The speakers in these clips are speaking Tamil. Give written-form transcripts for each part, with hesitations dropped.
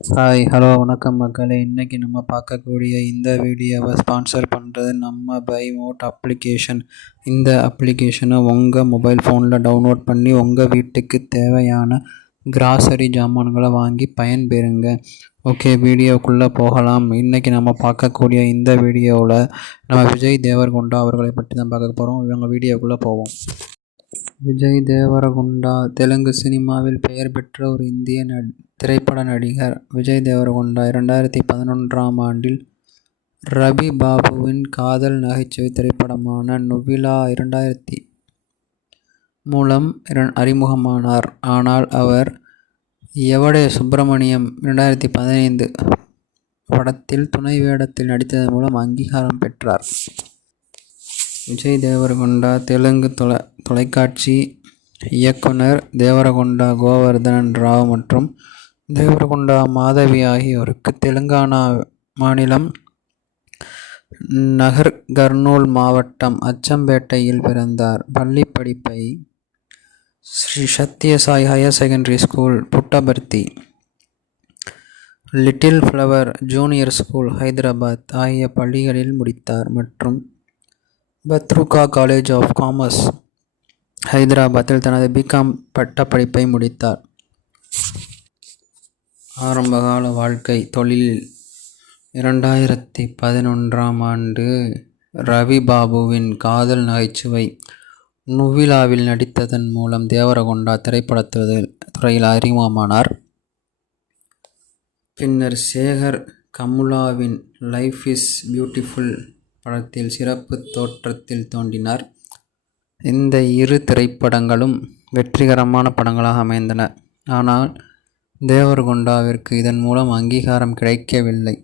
ஹாய் ஹலோ வணக்கம் மக்களே. இன்றைக்கி நம்ம பார்க்கக்கூடிய இந்த வீடியோவை ஸ்பான்சர் பண்ணுறது நம்ம பை மோட் அப்ளிகேஷன். இந்த அப்ளிகேஷனை உங்கள் மொபைல் ஃபோனில் டவுன்லோட் பண்ணி உங்கள் வீட்டுக்கு தேவையான கிராசரி ஜாமான்களை வாங்கி பயன்பெறுங்க. ஓகே, வீடியோக்குள்ளே போகலாம். இன்றைக்கி நம்ம பார்க்கக்கூடிய இந்த வீடியோவில் நம்ம விஜய் தேவரகொண்டா அவர்களை பற்றி தான் பார்க்க போகிறோம். இவங்க வீடியோக்குள்ளே போவோம். விஜய் தேவரகொண்டா தெலுங்கு சினிமாவில் பெயர் பெற்ற ஒரு இந்திய திரைப்பட நடிகர். விஜய் தேவரகொண்டா 2011ஆம் ஆண்டில் ரவி பாபுவின் காதல் நகைச்சுவை திரைப்படமான நுவிலா 2000 மூலம் அறிமுகமானார். ஆனால் அவர் எவடே சுப்பிரமணியம் 2015 படத்தில் துணை வேடத்தில் நடித்ததன் மூலம் அங்கீகாரம் பெற்றார். விஜய் தேவரகொண்டா தெலுங்கு தொலைக்காட்சி இயக்குனர் தேவரகொண்டா கோவர்தனன் ராவ் மற்றும் தேவரகொண்டா மாதவி ஆகியோருக்கு தெலுங்கானா மாநிலம் நகர் கர்னூல் மாவட்டம் அச்சம்பேட்டையில் பிறந்தார். பள்ளி படிப்பை Sri Sathya Sai higher secondary school Puttaparthi, little flower junior school Hyderabad ஆகிய பள்ளிகளில் முடித்தார் மற்றும் பத்ருகா காலேஜ் ஆஃப் காமர்ஸ் ஹைதராபாத்தில் தனது பிகாம் பட்டப்படிப்பை முடித்தார். ஆரம்பகால வாழ்க்கை தொழிலில் 2011ஆம் ஆண்டு ரவி பாபுவின் காதல் நகைச்சுவை நுவிலாவில் நடித்ததன் மூலம் தேவரகொண்டா திரைப்படத்துறையில் அறிமுகமானார். பின்னர் சேகர் கமுலாவின் லைஃப் இஸ் பியூட்டிஃபுல் படத்தில் சிறப்பு தோற்றத்தில் தோன்றினார். இந்த இரு திரைப்படங்களும் வெற்றிகரமான படங்களாக அமைந்தன. ஆனால் தேவரகொண்டாவிற்கு இதன் மூலம் அங்கீகாரம் கிடைக்கவில்லை.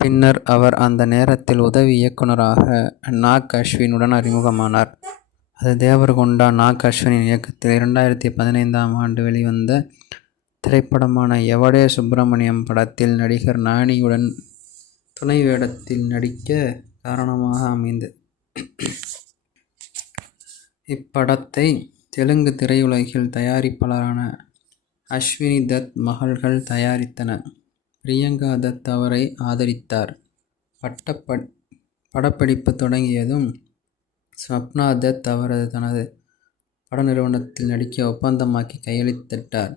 பின்னர் அவர் அந்த நேரத்தில் உதவி இயக்குனராக நாக் அஸ்வினுடன் அறிமுகமானார். அது தேவரகொண்டா நாக் அஸ்வினின் இயக்கத்தில் 2015ஆம் ஆண்டு வெளிவந்த திரைப்படமான எவடே சுப்பிரமணியம் படத்தில் நடிகர் நானியுடன் துணை வேடத்தில் நடிக்க காரணமாக அமைந்தது. இப்படத்தை தெலுங்கு திரையுலகில் தயாரிப்பாளரான அஸ்வினி தத் மகள்கள் தயாரித்தனர். பிரியங்கா தத் அவரை ஆதரித்தார். படப்பிடிப்பு தொடங்கியதும் ஸ்வப்னா தத் அவரது தனது பட நிறுவனத்தில் நடிக்க ஒப்பந்தமாக்கி கையெழுத்திட்டார்.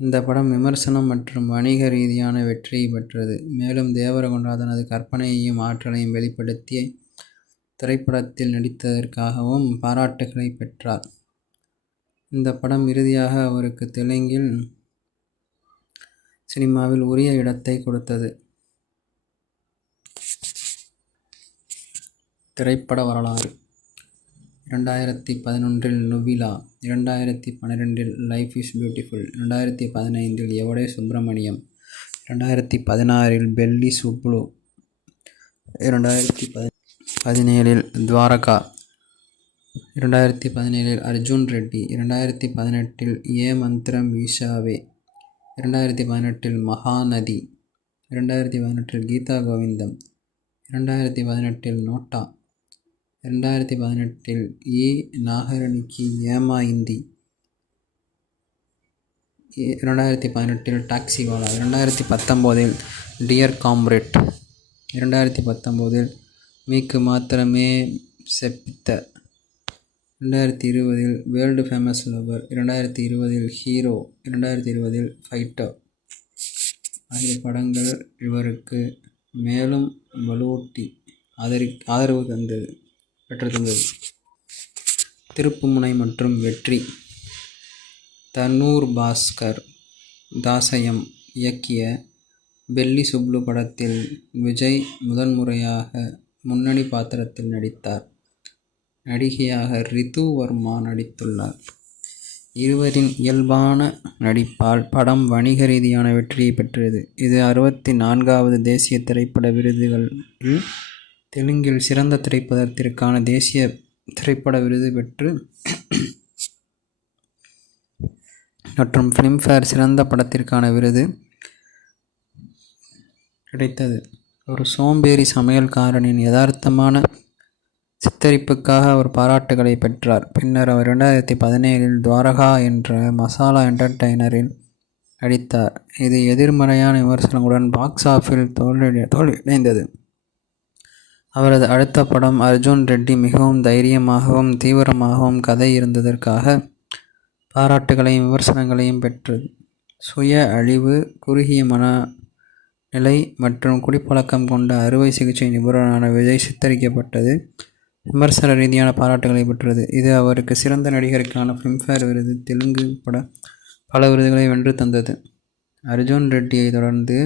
இந்த படம் விமர்சனம் மற்றும் வணிக ரீதியான வெற்றியை பெற்றது. மேலும் தேவரகொண்டா தனது கற்பனையையும் ஆற்றலையும் வெளிப்படுத்தி திரைப்படத்தில் நடித்ததற்காகவும் பாராட்டுகளை பெற்றார். இந்த படம் இறுதியாக அவருக்கு தெலுங்கில் சினிமாவில் உரிய இடத்தை கொடுத்தது. திரைப்பட வரலாறு: 2011இல் நுவிலா, 2012இல் லைஃப் இஸ் பியூட்டிஃபுல், 2015இல் எவடே சுப்பிரமணியம், 2016இல் பெல்லி சுப்லு, 2017இல் துவாரகா, 2017இல் அர்ஜுன் ரெட்டி, 2018இல் ஏ மந்திரம் ஈஷாவே, 2018இல் மகாநதி, 2018இல் கீதா கோவிந்தம், 2018இல் நோட்டா, 2018இல் ஈ நாகரணிக்கு ஏமா இந்தி, 2018இல் டாக்ஸிவாலா, 2019இல் டியர் காம்ரேட், 2019இல் மீக்கு மாத்திரமே செப்பித்த, 2020இல் வேர்ல்டு ஃபேமஸ் லவர், 2020இல் ஹீரோ, 2020இல் ஃபைட்டர் ஆகிய படங்கள் இவருக்கு மேலும் வலுவூட்டி ஆதரவு பெற்றுத்தந்தது. திருப்புமுனை மற்றும் வெற்றி: தனூர் பாஸ்கர் தாசயம் இயக்கிய பெல்லி சுப்லு படத்தில் விஜய் முதன்முறையாக முன்னணி பாத்திரத்தில் நடித்தார். நடிகையாக ரிது வர்மா நடித்துள்ளார். இருவரின் இயல்பான நடிப்பால் படம் வணிக ரீதியான வெற்றியை பெற்றது. இது 64வது தேசிய திரைப்பட விருதுகளில் தெலுங்கில் சிறந்த திரைப்படத்திற்கான தேசிய திரைப்பட விருது பெற்று மற்றும் ஃபிலிம்ஃபேர் சிறந்த படத்திற்கான விருது கிடைத்தது. ஒரு சோம்பேறி சமையல்காரனின் யதார்த்தமான சித்தரிப்புக்காக அவர் பாராட்டுகளை பெற்றார். பின்னர் அவர் 2017இல் துவாரகா என்ற மசாலா என்டர்டெய்னரில் அளித்தார். இது எதிர்மறையான விமர்சனங்களுடன் பாக்ஸ் ஆஃபிஸில் தோல்வியடைந்தது. அவரது அடுத்த படம் அர்ஜுன் ரெட்டி மிகவும் தைரியமாகவும் தீவிரமாகவும் கதை இருந்ததற்காக பாராட்டுகளையும் விமர்சனங்களையும் பெற்றது. சுய அழிவு, குறுகிய மனநிலை மற்றும் குடிப்பழக்கம் கொண்ட அறுவை சிகிச்சை நிபுணரான விஜய் சித்தரிக்கப்பட்டது விமர்சன ரீதியான பாராட்டுகளை பெற்றது. இது அவருக்கு சிறந்த நடிகருக்கான ஃபிலிம்ஃபேர் விருது, தெலுங்கு உட்பட பல விருதுகளை வென்று தந்தது. அர்ஜுன் ரெட்டியை தொடர்ந்து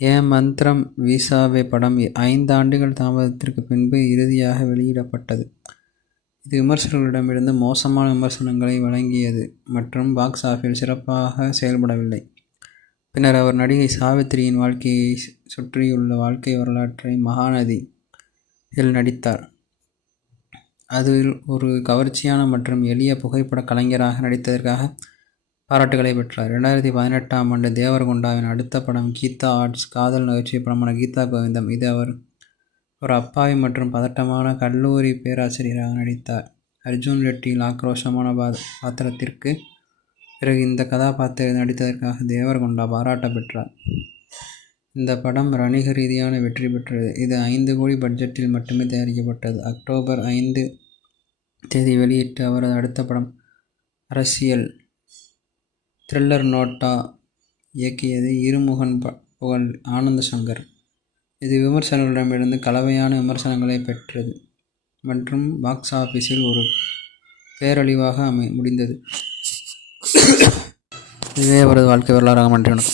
ஏ மந்த்ரம் வீசாவே படம் 5 ஆண்டுகள் தாமதத்திற்கு பின்பு இறுதியாக வெளியிடப்பட்டது. இது விமர்சகர்களிடமிருந்து மோசமான விமர்சனங்களை வழங்கியது மற்றும் பாக்ஸ் ஆஃபிஸில் சிறப்பாக செயல்படவில்லை. பின்னர் அவர் நடிகை சாவித்திரியின் வாழ்க்கையை சுற்றியுள்ள வாழ்க்கை வரலாற்றை மகாநதி இல் நடித்தார். அதில் ஒரு கவர்ச்சியான மற்றும் எளிய புகைப்பட கலைஞராக நடித்ததற்காக பாராட்டுகளை பெற்றார். 2018ஆம் ஆண்டு தேவரகொண்டாவின் அடுத்த படம் கீதா ஆர்ட்ஸ் காதல் நகைச்சுவை படமான கீதா கோவிந்தம். இது அவர் ஒரு அப்பாவி மற்றும் பதட்டமான கல்லூரி பேராசிரியராக நடித்தார். அர்ஜுன் ரெட்டியில் ஆக்ரோஷமான பாத்திரத்திற்கு பிறகு இந்த கதாபாத்திரத்தில் நடித்ததற்காக தேவரகொண்டா பாராட்ட பெற்றார். இந்த படம் வணிக ரீதியான வெற்றி பெற்றது. இது 5 கோடி பட்ஜெட்டில் மட்டுமே தயாரிக்கப்பட்டது. அக்டோபர் 5 தேதி வெளியிட்டு அவரது அடுத்த படம் அரசியல் த்ரில்லர் நோட்டா இயக்கியது இருமுகன் புகழ் ஆனந்த் சங்கர். இது விமர்சகர்களிடமிருந்து கலவையான விமர்சனங்களை பெற்றது மற்றும் பாக்ஸ் ஆஃபிஸில் ஒரு பேரழிவாக முடிந்தது. இதுவே அவரது வாழ்க்கை வரலாறாக. நன்றி, வணக்கம்.